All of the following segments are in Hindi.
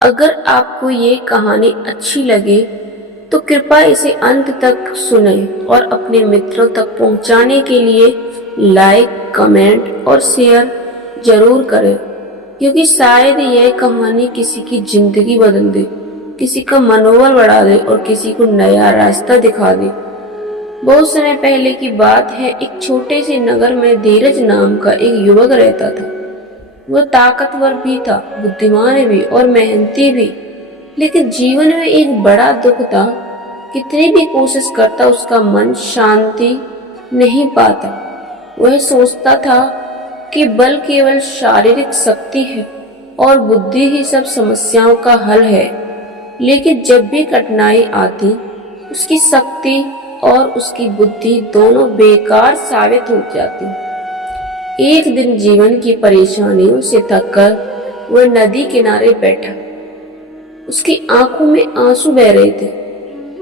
अगर आपको ये कहानी अच्छी लगे तो कृपया इसे अंत तक सुने और अपने मित्रों तक पहुंचाने के लिए लाइक, कमेंट और शेयर जरूर करें, क्योंकि शायद यह कहानी किसी की जिंदगी बदल दे, किसी का मनोबल बढ़ा दे और किसी को नया रास्ता दिखा दे। बहुत समय पहले की बात है। एक छोटे से नगर में धीरज नाम का एक युवक रहता था। वह ताकतवर भी था, बुद्धिमान भी और मेहनती भी, लेकिन जीवन में एक बड़ा दुख था। कितनी भी कोशिश करता उसका मन शांति नहीं पाता। वह सोचता था कि बल केवल शारीरिक शक्ति है और बुद्धि ही सब समस्याओं का हल है। लेकिन जब भी कठिनाई आती, उसकी शक्ति और उसकी बुद्धि दोनों बेकार साबित हो जाती। एक दिन जीवन की परेशानियों से थककर वह नदी किनारे बैठा। उसकी आंखों में आंसू बह रहे थे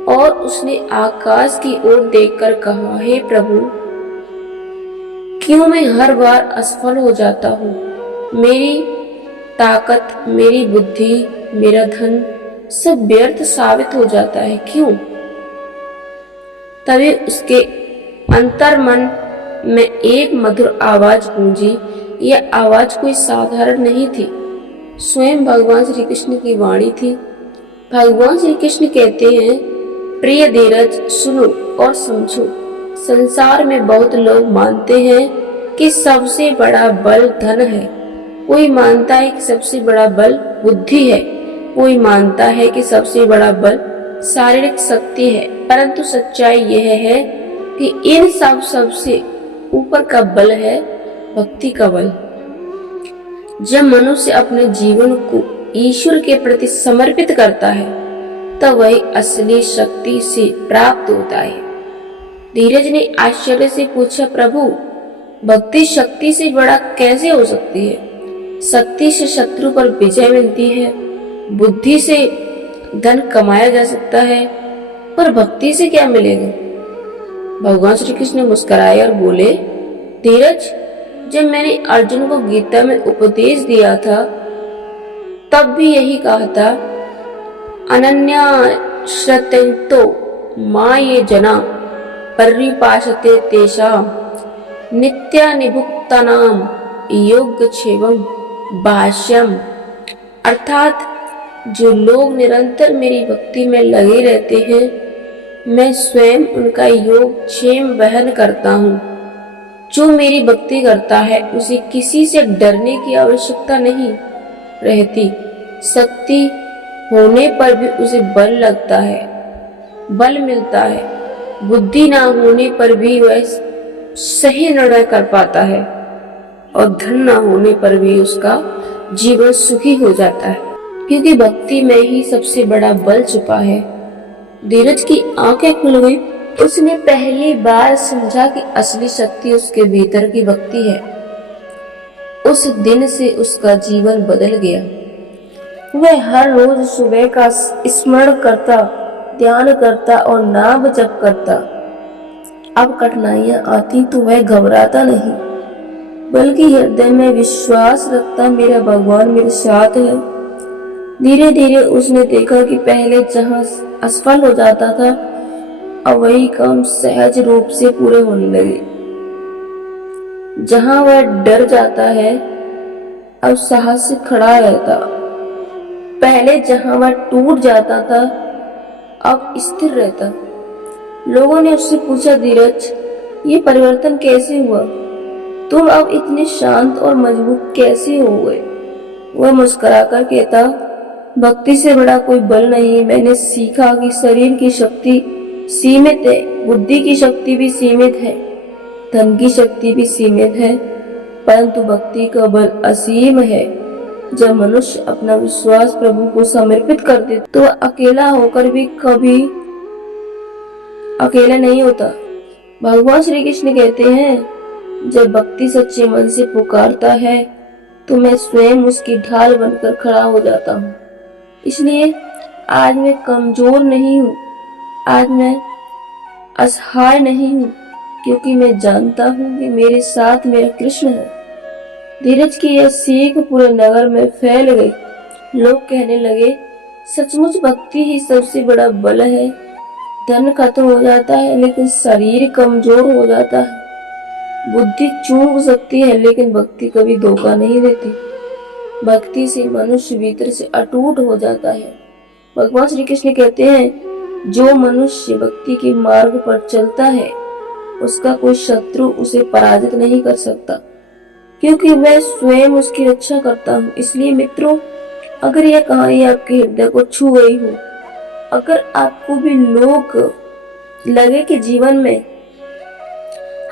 और उसने आकाश की ओर देखकर कहा, हे प्रभु, क्यों मैं हर बार असफल हो जाता हूँ? मेरी ताकत, मेरी बुद्धि, मेरा धन सब व्यर्थ साबित हो जाता है, क्यों? तभी उसके अंतर्मन में एक मधुर आवाज गूंजी। यह आवाज कोई साधारण नहीं थी, स्वयं भगवान श्री कृष्ण की वाणी थी। भगवान श्री कृष्ण कहते हैं, प्रिय धीरज, सुनो और समझो। संसार में बहुत लोग मानते हैं कि सबसे बड़ा बल धन है। कोई मानता है कि सबसे बड़ा बल बुद्धि है। कोई मानता है कि सबसे बड़ा बल शारीरिक शक्ति है। परंतु सच्चाई यह है कि इन सबसे ऊपर का बल है भक्ति का बल। जब मनुष्य अपने जीवन को ईश्वर के प्रति समर्पित करता है, तब वही असली शक्ति से प्राप्त होता है। धीरज ने आश्चर्य से पूछा, प्रभु, भक्ति शक्ति से बड़ा कैसे हो सकती है? शक्ति से शत्रु पर विजय मिलती है, बुद्धि से धन कमाया जा सकता है, पर भक्ति से क्या मिलेगा? भगवान श्री कृष्ण मुस्कुराए और बोले, धीरज, जब मैंने अर्जुन को गीता में उपदेश दिया था, तब भी यही कहा था, अनन्या श्रद्धेतो मां ये जना परिपाशते तेषां नित्या निभुक्तानाम योगक्षेमं भाष्यम। अर्थात जो लोग निरंतर मेरी भक्ति में लगे रहते हैं, मैं स्वयं उनका योग क्षेम वहन करता हूँ। जो मेरी भक्ति करता है, उसे किसी से डरने की आवश्यकता नहीं रहती। शक्ति होने पर भी उसे बल लगता है, बल मिलता है। बुद्धि ना होने पर भी वह सही निर्णय कर पाता है और धन ना होने पर भी उसका जीवन सुखी हो जाता है, क्योंकि भक्ति में ही सबसे बड़ा बल छुपा है। धीरज की आंखें खुल गई। उसने पहली बार समझा कि असली शक्ति उसके भीतर की भक्ति है। उस दिन से उसका जीवन बदल गया। वह हर रोज सुबह का स्मरण करता, ध्यान करता और नाम जप करता। अब कठिनाइयां आती तो वह घबराता नहीं, बल्कि हृदय में विश्वास रखता, मेरा भगवान मेरे साथ है। धीरे धीरे उसने देखा कि पहले जहां असफल हो जाता था, अब वही काम सहज रूप से पूरे होने लगे। जहां वह डर जाता है, अब साहस से खड़ा रहता। पहले जहां वह टूट जाता था, अब स्थिर रहता। लोगों ने उससे पूछा, धीरज, ये परिवर्तन कैसे हुआ? तुम अब इतने शांत और मजबूत कैसे हो गए? वह मुस्कुराकर कहता, भक्ति से बड़ा कोई बल नहीं। मैंने सीखा कि शरीर की शक्ति सीमित है, बुद्धि की शक्ति भी सीमित है, धन की शक्ति भी सीमित है, परंतु भक्ति का बल असीम है। जब मनुष्य अपना विश्वास प्रभु को समर्पित कर दे, तो वह अकेला होकर भी कभी अकेला नहीं होता। भगवान श्री कृष्ण कहते हैं, जब भक्ति सच्चे मन से पुकारता है, तो मैं स्वयं उसकी ढाल बनकर खड़ा हो जाता हूँ। इसलिए आज मैं कमजोर नहीं हूँ, आज मैं असहाय नहीं हूँ, क्योंकि मैं जानता हूँ कि मेरे साथ मेरा कृष्ण है। धीरज की यह सीख पूरे नगर में फैल गई। लोग कहने लगे, सचमुच भक्ति ही सबसे बड़ा बल है। धन खत्म हो जाता है लेकिन शरीर कमजोर हो जाता है। बुद्धि चूक सकती है लेकिन भक्ति कभी धोखा नहीं देती। भक्ति से मनुष्य भीतर से अटूट हो जाता है। भगवान श्री कृष्ण कहते हैं, जो मनुष्य भक्ति के मार्ग पर चलता है उसका कोई शत्रु उसे पराजित नहीं कर सकता, क्योंकि मैं स्वयं उसकी रक्षा करता हूँ। इसलिए मित्रों, अगर यह कहानी आपके हृदय को छू गई हो, अगर आपको भी लोग लगे कि जीवन में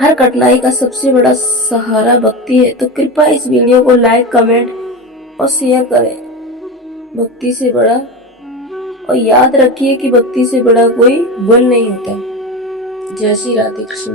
हर कठिनाई का सबसे बड़ा सहारा भक्ति है, तो कृपया इस वीडियो को लाइक, कमेंट और शेयर करें। भक्ति से बड़ा, और याद रखिए कि भक्ति से बड़ा कोई बल नहीं होता। जय श्री राधे कृष्ण।